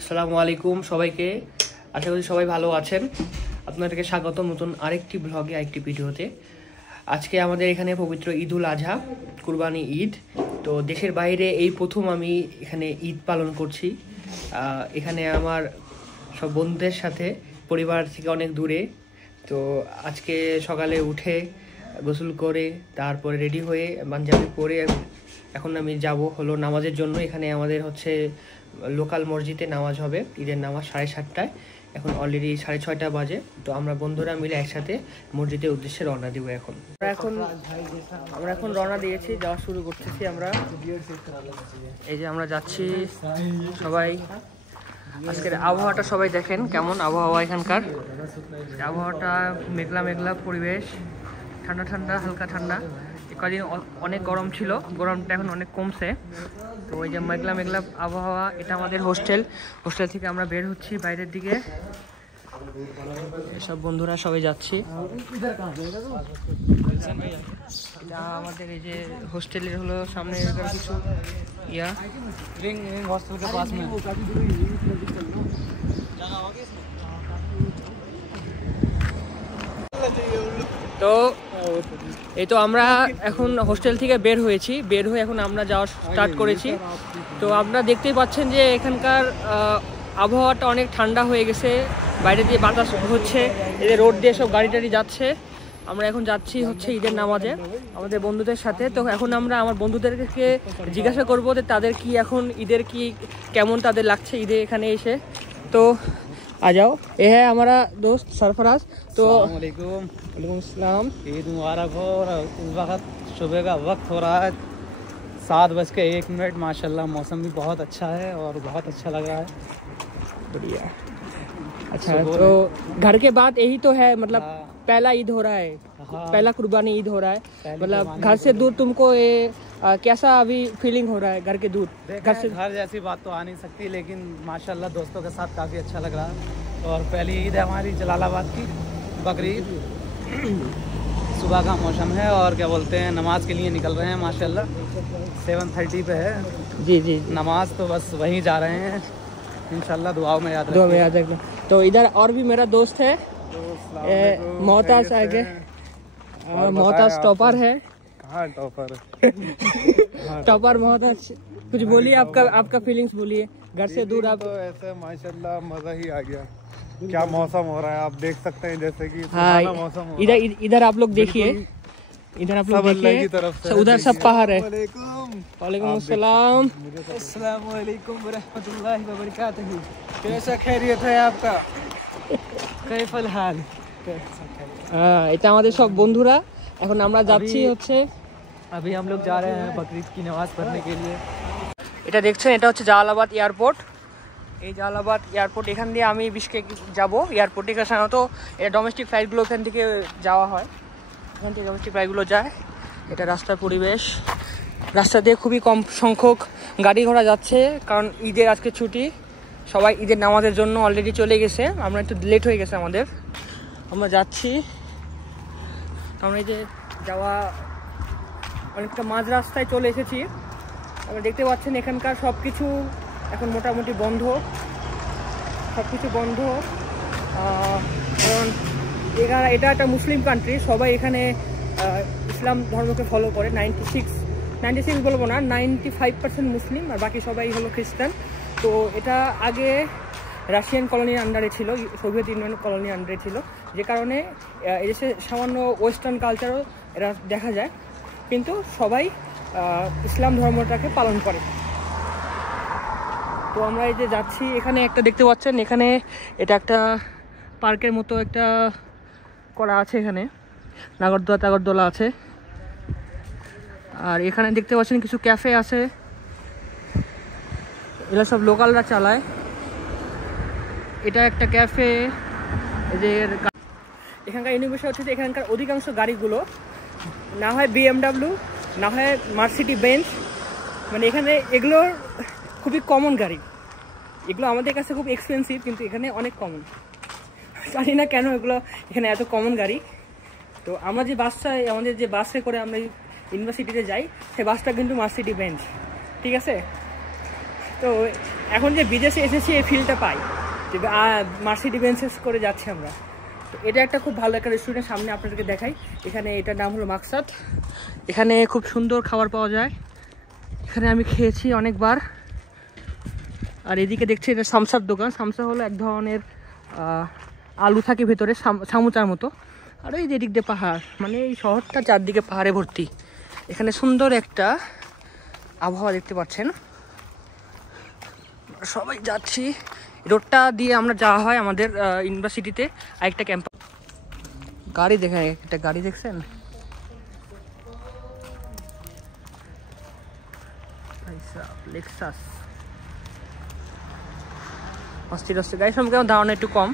আসসালামু আলাইকুম সবাইকে, আশা করি সবাই ভালো আছেন। আপনাদেরকে স্বাগত নতুন আরেকটি ব্লগে, আরেকটি ভিডিওতে। আজকে আমাদের এখানে পবিত্র ঈদুল আজহা, কুরবানি ঈদ। তো দেশের বাইরে এই প্রথম আমি এখানে ঈদ পালন করছি। এখানে আমার সব বন্ধুদের সাথে, পরিবার থেকে অনেক দূরে। তো আজকে সকালে উঠে গোসল করে তারপরে রেডি হয়ে পাঞ্জাবি পরে এখন আমি যাব হলো নামাজের জন্য। এখানে আমাদের হচ্ছে লোকাল মসজিদে নামাজ হবে, ঈদের নামাজ 7:30টায়। এখন অলরেডি 6:30 বাজে। তো আমরা বন্ধুরা মিলে একসাথে মসজিদের উদ্দেশ্যে রওনা দিব। আমরা এখন রওনা দিয়েছি, যাওয়া শুরু করতেছি। আমরা এই যে আমরা যাচ্ছি সবাই। আজকের আবহাওয়াটা সবাই দেখেন কেমন আবহাওয়া এখানকার। আবহাওয়াটা মেঘলা মেঘলা পরিবেশ, ঠান্ডা ঠান্ডা, হালকা ঠান্ডা। কদিন অনেক গরম ছিল, গরমটা এখন অনেক কমছে। তো ওই যে মেঘলা মেঘলা আবহাওয়া, এটা আমাদের হোস্টেল থেকে আমরা বের হচ্ছি বাইরের দিকে। সব বন্ধুরা সবাই যাচ্ছি। আমাদের এই যে হোস্টেলের হলো সামনে কিছু তো এই তো আমরা এখন হোস্টেল থেকে বের হয়ে এখন আমরা যাওয়া স্টার্ট করেছি। তো আপনারা দেখতেই পাচ্ছেন যে এখানকার আবহাওয়াটা অনেক ঠান্ডা হয়ে গেছে, বাইরে দিয়ে বাতাস হচ্ছে, এদের রোড দিয়ে সব গাড়ি টাড়ি যাচ্ছে। আমরা এখন যাচ্ছি হচ্ছে ঈদের নামাজে আমাদের বন্ধুদের সাথে। তো এখন আমরা আমার বন্ধুদেরকে জিজ্ঞাসা করবো যে তাদের কি এখন ঈদের কি কেমন তাদের লাগছে ঈদে এখানে এসে। তো आ जाओ। ये है हमारा दोस्त सरफराज। तो वालेकुम अस्सलाम, ईद मुबारक हो। और इस वक्त सुबह का वक्त हो रहा है 7:01। माशाल्लाह मौसम भी बहुत अच्छा है और बहुत अच्छा लग रहा है। बढ़िया। अच्छा, तो घर के बाद यही तो है, मतलब पहला ईद हो रहा है। पहला कुर्बानी ईद हो रहा है। मतलब घर से दूर तुमको ये कैसा अभी फीलिंग हो रहा है घर के दूर? घर जैसी बात तो आ नहीं सकती, लेकिन माशाल्लाह दोस्तों के साथ काफ़ी अच्छा लग रहा है। और पहली ईद है हमारी जलालाबाद की, बकरी ईद। सुबह का मौसम है और क्या बोलते हैं, नमाज के लिए निकल रहे हैं। माशाल्लाह 7:30 पे है जी नमाज। तो बस वहीं जा रहे हैं, इंशाल्लाह दुआओं में याद रखना। तो इधर और भी मेरा दोस्त है मोहताज, आगे मोहताज टॉपर है। टॉपर मोहताज, कुछ बोलिए, आपका फीलिंग्स बोलिए। घर से दूर आप तो ऐसे माशाल्लाह मजा ही आ गया। क्या मौसम हो रहा है आप देख सकते हैं, जैसे कि मौसम हो रहा है। इधर आप लोग देखिए, इधर आप लोग देखिए, उधर सब पहाड़ है। वालेकुम अस्सलाम। अस्सलाम वालेकुम व रहमतुल्लाहि व बरकातहू। कैसा खैरियत है आपका? कैफल हाल? এটা আমাদের সব বন্ধুরা। এখন আমরা যাচ্ছি হচ্ছে, अभी हम लोग जा रहे हैं बकरीद की नमाज पढ़ने के लिए। এটা দেখছেন, এটা হচ্ছে জালালাবাদ এয়ারপোর্ট। এই জালালাবাদ এয়ারপোর্ট, এখান দিয়ে আমি বিশকেক যাব এয়ারপোর্টে। সাধারণত এটা ডোমেস্টিক ফ্লাইটগুলো এখান থেকে যাওয়া হয়, এখান থেকে ডোমেস্টিক ফ্লাইটগুলো যায়। এটা রাস্তার পরিবেশ, রাস্তা দিয়ে খুবই কম সংখ্যক গাড়ি ঘোড়া যাচ্ছে, কারণ ঈদের আজকে ছুটি। সবাই ঈদের নামাজের জন্য অলরেডি চলে গেছে। আমরা একটু লেট হয়ে গেছে আমাদের, আমরা যাচ্ছি। আমরা এই যে যাওয়া অনেকটা মাঝ রাস্তায় চলে এসেছি। আমরা দেখতে পাচ্ছেন এখানকার সব কিছু এখন মোটামুটি বন্ধ, সব কিছু বন্ধ। কারণ এটা একটা মুসলিম কান্ট্রি, সবাই এখানে ইসলাম ধর্মকে ফলো করে। 96 বলবো না, 95% মুসলিম, আর বাকি সবাই হলো খ্রিস্টান। তো এটা আগে রাশিয়ান কলোনির আন্ডারে ছিল, সোভিয়েত ইউনিয়ন কলোনির আন্ডারে ছিল, যে কারণে এদেশে সামান্য ওয়েস্টার্ন কালচারও এরা দেখা যায়, কিন্তু সবাই ইসলাম ধর্মটাকে পালন করে। তো আমরা এই যে যাচ্ছি, এখানে একটা দেখতে পাচ্ছেন, এখানে এটা একটা পার্কের মতো একটা করা আছে, এখানে নাগরদোলা আছে। আর এখানে দেখতে পাচ্ছেন কিছু ক্যাফে আছে, এরা সব লোকালরা চালায়। এটা একটা ক্যাফে। এদের এখানকার ইনোভেশন হচ্ছে যে এখানকার অধিকাংশ গাড়িগুলো না হয় BMW, না হয় মার্সিডিজ বেঞ্জ, মানে এখানে এগুলোর খুবই কমন গাড়ি। এগুলো আমাদের কাছে খুব এক্সপেন্সিভ, কিন্তু এখানে অনেক কমন। জানি না কেন এগুলো এখানে এত কমন গাড়ি। তো আমরা যে বাসটায়, আমাদের যে বাসে করে আমরা ইউনিভার্সিটিতে যাই, সেই বাসটা কিন্তু মার্সিডিজ বেঞ্জ, ঠিক আছে। তো এখন যে বিদেশে এসেছি এই ফিলটা পাই, যে মার্সিডিজ বেঞ্চেস করে যাচ্ছি আমরা। তো এটা একটা খুব ভালো একটা রেস্টুরেন্টের সামনে আপনাদেরকে দেখাই। এখানে এটার নাম হলো মাকসাদ। এখানে খুব সুন্দর খাবার পাওয়া যায়, এখানে আমি খেয়েছি অনেকবার। আর এদিকে দেখছি এটা সামসার দোকান। সামসা হলো এক ধরনের আলু থাকে ভেতরে, সামুচার মতো। আর এই এদিক দিয়ে পাহাড়, মানে এই শহরটা চারদিকে পাহাড়ে ভর্তি। এখানে সুন্দর একটা আবহাওয়া দেখতে পাচ্ছেন। সবাই যাচ্ছি, রোডটা দিয়ে আমরা যাওয়া হয় আমাদের ইউনিভার্সিটিতে আরেকটা ক্যাম্পাস। গাড়ি দেখেন, একটা গাড়ি দেখছেন, লেক্সাস। অস্থির অস্থির গাড়ি সম্পর্কে আমার ধারণা একটু কম।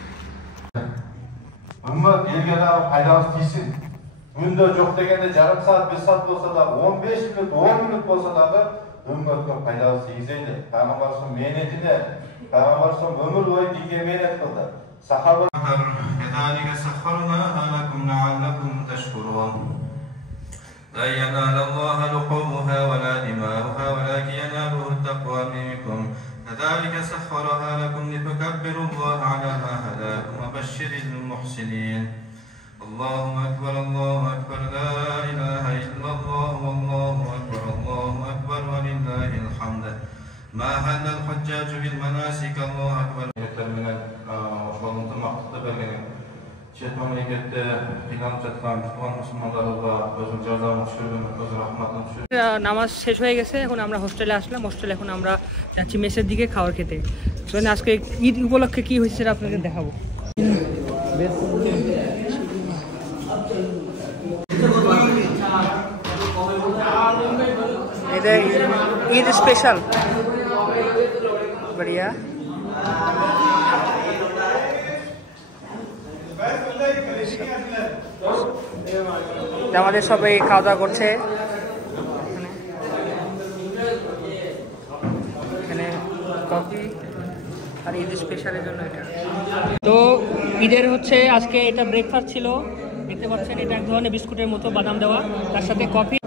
Ummat elgeler faydası değilsin. Günde çok degende yarım saat, 1 saat olsa da 15 minut, 10 minut olsa da ümmetke faydası değilseydi. Peygamber son mehnetine, Peygamber son ömür boyu dike mehnet kıldı. Sahaba كذلك سخرناها لكم لعلكم تشكرون. لا ينال الله لحومها ولا دماؤها ولكن يناله التقوى منكم. كذلك سخرها لكم لتكبروا الله على ما هداكم وبشر المحسنين. الله أكبر الله أكبر لا إله إلا الله والله أكبر الله أكبر ولله الحمد. ما هل الحجاج بالمناسك الله أكبر. Chet memlekette qiynalib жатқан tuqqan musulmonlarga o'zim jazoni tushirdim, o'z rahmatini tushirdim. নামাজ শেষ হয়ে গেছে, এখন আমরা হোস্টেলে আসলাম। হোস্টেলে এখন আমরা যাচ্ছি মেসের দিকে খাবার খেতে। চলেন আজকে ঈদ উপলক্ষে কি হয়েছে সেটা আপনাদের দেখাবো। এটা ঈদ স্পেশাল बढ़िया। আমাদের সবাই খাওয়া দাওয়া করছে, এখানে কফি আর ঈদ স্পেশালের জন্য এটা। তো ঈদের হচ্ছে আজকে এটা ব্রেকফাস্ট ছিল, দেখতে পাচ্ছেন। এটা এক ধরনের বিস্কুটের মতো বাদাম দেওয়া, তার সাথে কফি।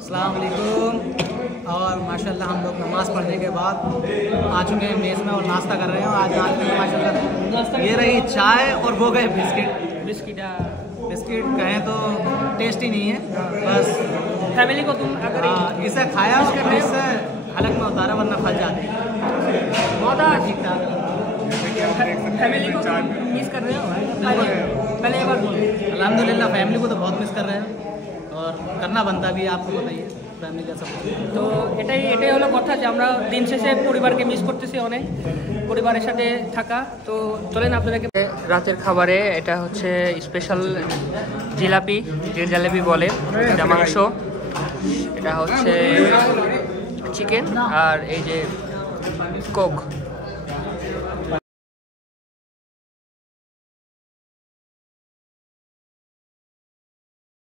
अस्सलाम वालेकुम। और माशाल्लाह हम लोग नमाज़ पढ़ने के बाद आ चुके हैं मेज़ में और नाश्ता कर रहे हैं। आज नाश्ते में माशाल्लाह ये रही चाय और वो गए बिस्किट। बिस्किट कहें तो टेस्टी नहीं है, बस फैमिली को तुम अगर इसे खाया उसके फिर से हलक में उतारा, वरना फल जाते। बहुत ठीक था। फैमिली को मिस कर रहे हो? पहले एक बार बोलो। अल्हम्दुलिल्लाह फैमिली को तो बहुत मिस कर रहे हैं और करना बनता भी है, आपको बताइए फैमिली का सब। তো এটাই হলো কথা যে আমরা দিন শেষে পরিবারকে মিস করতেছি অনেক, পরিবারের সাথে থাকা। তো চলেন আপনাদেরকে রাতের খাবারে এটা হচ্ছে স্পেশাল জিলাপি, যে জালেবি বলে, এটা মাংস, এটা হচ্ছে চিকেন, আর এই যে কোক।